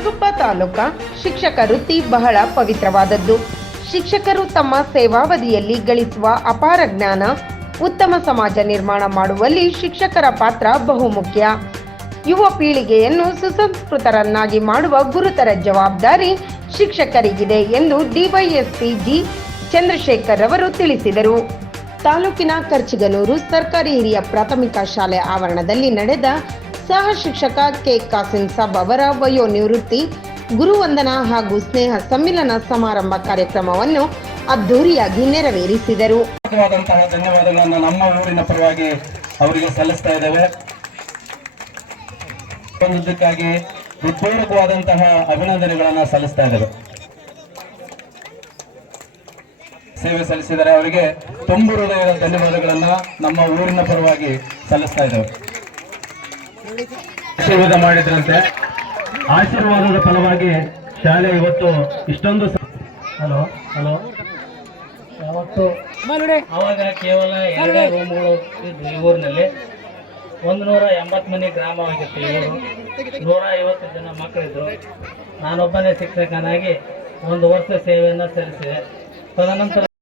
ಸಿರುಗುಪ್ಪ ತಾಲೂಕ ಶಿಕ್ಷಕ ವೃತ್ತಿ ಬಹಳ ಪವಿತ್ರವಾದದ್ದು. ಶಿಕ್ಷಕರು ತಮ್ಮ ಸೇವಾವಧಿಯಲ್ಲಿ ಗಳಿಸುವ ಅಪಾರ ಜ್ಞಾನ, ಉತ್ತಮ ಸಮಾಜ ನಿರ್ಮಾಣ ಮಾಡುವಲ್ಲಿ ಶಿಕ್ಷಕರ ಪಾತ್ರ ಬಹುಮುಖ್ಯ. ಯುವ ಪೀಳಿಗೆಯನ್ನು ಸುಸಂಸ್ಕೃತರನ್ನಾಗಿ ಮಾಡುವ ಗುರುತರ ಜವಾಬ್ದಾರಿ ಶಿಕ್ಷಕರಿಗಿದೆ ಎಂದು ಡಿವೈಎಸ್ಪಿ ಜಿ. ಚಂದ್ರಶೇಖರ್ ಅವರು ತಿಳಿಸಿದರು. ತಾಲೂಕಿನ ಕರ್ಚಿಗನೂರು ಸರ್ಕಾರಿ ಹಿರಿಯ ಪ್ರಾಥಮಿಕ ಶಾಲೆ ಆವರಣದಲ್ಲಿ ನಡೆದ ಸಹ ಶಿಕ್ಷಕ ಕೆ ಕಾಸಿಂ ಸಾಬ್ ಅವರ ವಯೋ ನಿವೃತ್ತಿ, ಗುರುವಂದನ ಹಾಗೂ ಸ್ನೇಹ ಸಮ್ಮಿಲನ ಸಮಾರಂಭ ಕಾರ್ಯಕ್ರಮವನ್ನು ಅದ್ದೂರಿಯಾಗಿ ನೆರವೇರಿಸಿದರು. ಧನ್ಯವಾದಗಳನ್ನು ನಮ್ಮ ಊರಿನ ಪರವಾಗಿ ಅವರಿಗೆ ಸಲ್ಲಿಸ್ತಾ ಇದ್ದೇವೆ. ಬಂದದ್ದಕ್ಕಾಗಿ ಹೃತ್ಪೂರ್ವಕವಾದಂತಹ ಅಭಿನಂದನೆಗಳನ್ನು ಸಲ್ಲಿಸ್ತಾ ಇದ್ದೇವೆ. ಸೇವೆ ಸಲ್ಲಿಸಿದರೆ ಅವರಿಗೆ ತುಂಬು ಹೃದಯದ ಧನ್ಯವಾದಗಳನ್ನು ನಮ್ಮ ಊರಿನ ಪರವಾಗಿ ಸಲ್ಲಿಸ್ತಾ ಇದ್ದೇವೆ. ಆಶೀರ್ವಾದ ಮಾಡಿದ್ರಂತೆ. ಆಶೀರ್ವಾದದ ಫಲವಾಗಿ ಶಾಲೆ ಇವತ್ತು ಇಷ್ಟೊಂದು ಹಲೋ ಹಲೋ ಯಾವತ್ತು? ಅವಾಗ ಕೇವಲ ಎರಡೇ ರೂಮ್ಗಳು ಇದ್ದು ಈ ಊರಿನಲ್ಲಿ. ಒಂದು ನೂರ ಎಂಬತ್ತು ಮನೆ ಗ್ರಾಮವಾಗಿತ್ತು ಇವರು ನೂರ ಐವತ್ತು ಜನ ಮಕ್ಕಳಿದ್ರು. ನಾನೊಬ್ಬನೇ ಶಿಕ್ಷಕನಾಗಿ ಒಂದು ವರ್ಷ ಸೇವೆಯನ್ನು ಸಲ್ಲಿಸಿದೆ. ತದನಂತರ